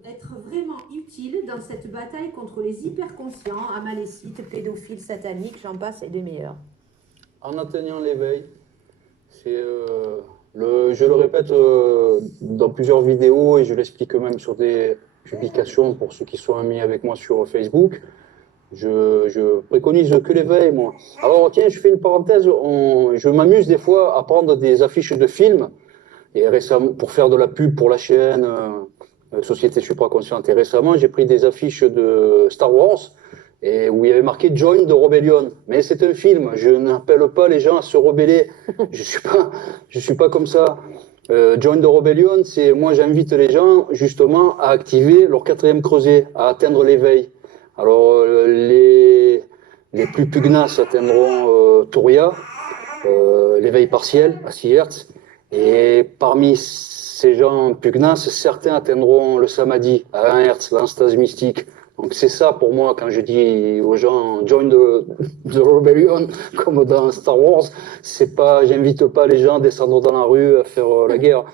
être vraiment utile dans cette bataille contre les hyperconscients, amalécites, pédophiles, sataniques, j'en passe et des meilleurs. En atteignant l'éveil, je le répète dans plusieurs vidéos et je l'explique même sur des publications pour ceux qui sont amis avec moi sur Facebook. Je préconise que l'éveil, moi. Alors, tiens, je fais une parenthèse. Je m'amuse des fois à prendre des affiches de films et récemment, pour faire de la pub pour la chaîne Société Supraconsciente. Et récemment, j'ai pris des affiches de Star Wars et où il y avait marqué Join the Rebellion. Mais c'est un film. Je n'appelle pas les gens à se rebeller. Je suis pas comme ça. Join the Rebellion, c'est moi j'invite les gens justement à activer leur quatrième creuset, à atteindre l'éveil. Alors les plus pugnaces atteindront Touria, l'éveil partiel à 6 Hz. Et parmi ces gens pugnaces, certains atteindront le samadhi à 1 Hz, l'anstase mystique. Donc c'est ça pour moi quand je dis aux gens join the rebellion comme dans Star Wars, c'est pas, j'invite pas les gens à descendre dans la rue à faire la guerre.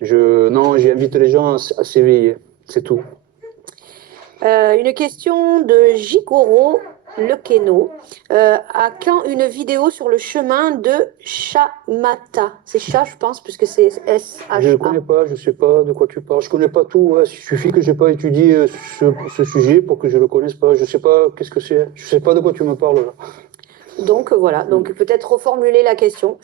Non, j'invite les gens à s'éveiller, c'est tout. Une question de Jigoro Lekeno. À quand une vidéo sur le chemin de Shamatha? C'est Chat, je pense, puisque c'est S-H-A. Je ne connais pas, je ne sais pas de quoi tu parles. Je ne connais pas tout. Ouais. Il suffit que je n'ai pas étudié ce sujet pour que je ne le connaisse pas. Je ne sais pas qu'est-ce que c'est. Je ne sais pas de quoi tu me parles là. Donc voilà, donc peut-être reformuler la question.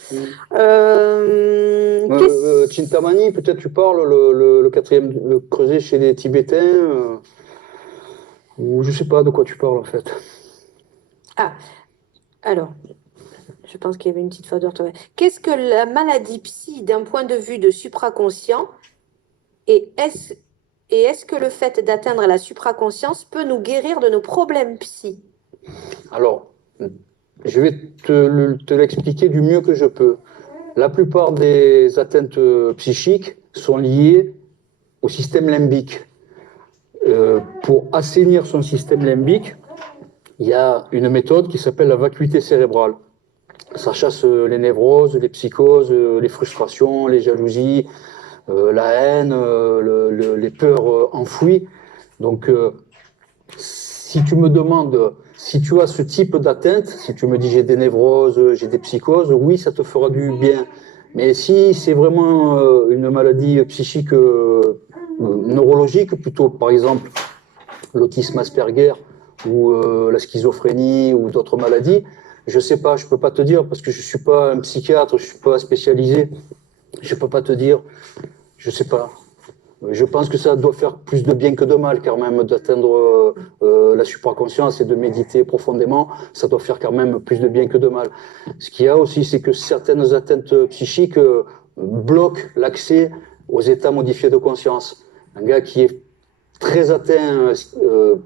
Chintamani, peut-être tu parles, le quatrième le creuset chez les Tibétains, ou je ne sais pas de quoi tu parles en fait. Ah, alors, je pense qu'il y avait une petite faute d'orthographe. Qu'est-ce que la maladie psy d'un point de vue de supraconscient et est-ce que le fait d'atteindre la supraconscience peut nous guérir de nos problèmes psy? Alors, je vais te l'expliquer du mieux que je peux. La plupart des atteintes psychiques sont liées au système limbique. Pour assainir son système limbique, il y a une méthode qui s'appelle la vacuité cérébrale. Ça chasse les névroses, les psychoses, les frustrations, les jalousies, la haine, les peurs enfouies. Donc, si tu me demandes si tu as ce type d'atteinte, si tu me dis j'ai des névroses, j'ai des psychoses, oui, ça te fera du bien. Mais si c'est vraiment une maladie psychique neurologique, plutôt par exemple l'autisme Asperger ou la schizophrénie ou d'autres maladies, je sais pas, je peux pas te dire parce que je suis pas un psychiatre, je suis pas spécialisé, je peux pas te dire, je sais pas. Je pense que ça doit faire plus de bien que de mal, quand même, d'atteindre la supraconscience et de méditer profondément. Ça doit faire quand même plus de bien que de mal. Ce qu'il y a aussi, c'est que certaines atteintes psychiques bloquent l'accès aux états modifiés de conscience. Un gars qui est très atteint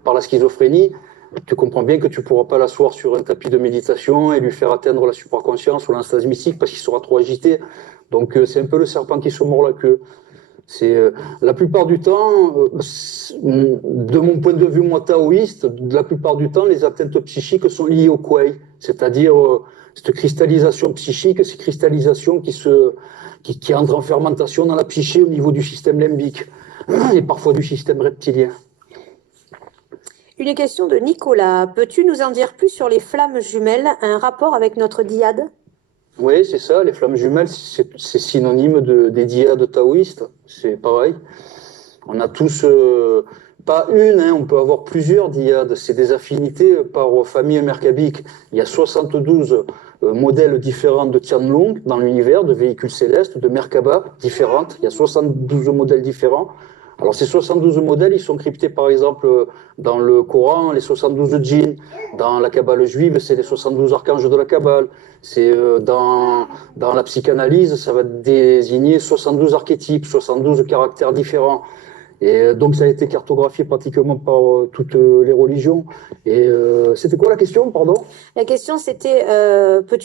par la schizophrénie, tu comprends bien que tu ne pourras pas l'asseoir sur un tapis de méditation et lui faire atteindre la supraconscience ou l'anstase mystique parce qu'il sera trop agité. Donc c'est un peu le serpent qui se mord la queue. C'est la plupart du temps, de mon point de vue moi taoïste, la plupart du temps, les atteintes psychiques sont liées au kuei, c'est-à-dire cette cristallisation psychique, ces cristallisations qui entrent en fermentation dans la psyché au niveau du système limbique et parfois du système reptilien. Une question de Nicolas. Peux-tu nous en dire plus sur les flammes jumelles, un rapport avec notre dyade? Oui, c'est ça, les flammes jumelles, c'est synonyme des dyades taoïstes, c'est pareil. On a tous, pas une, hein, on peut avoir plusieurs dyades, c'est des affinités par famille merkabique. Il y a 72 modèles différents de Tianlong dans l'univers, de véhicules célestes, de Merkaba différentes, il y a 72 modèles différents. Alors ces 72 modèles, ils sont cryptés par exemple dans le Coran, les 72 djinns, dans la Kabbale juive, c'est les 72 archanges de la Kabbale, c'est dans la psychanalyse, ça va désigner 72 archétypes, 72 caractères différents. Et donc ça a été cartographié pratiquement par toutes les religions. Et c'était quoi la question, pardon? La question c'était, peux-tu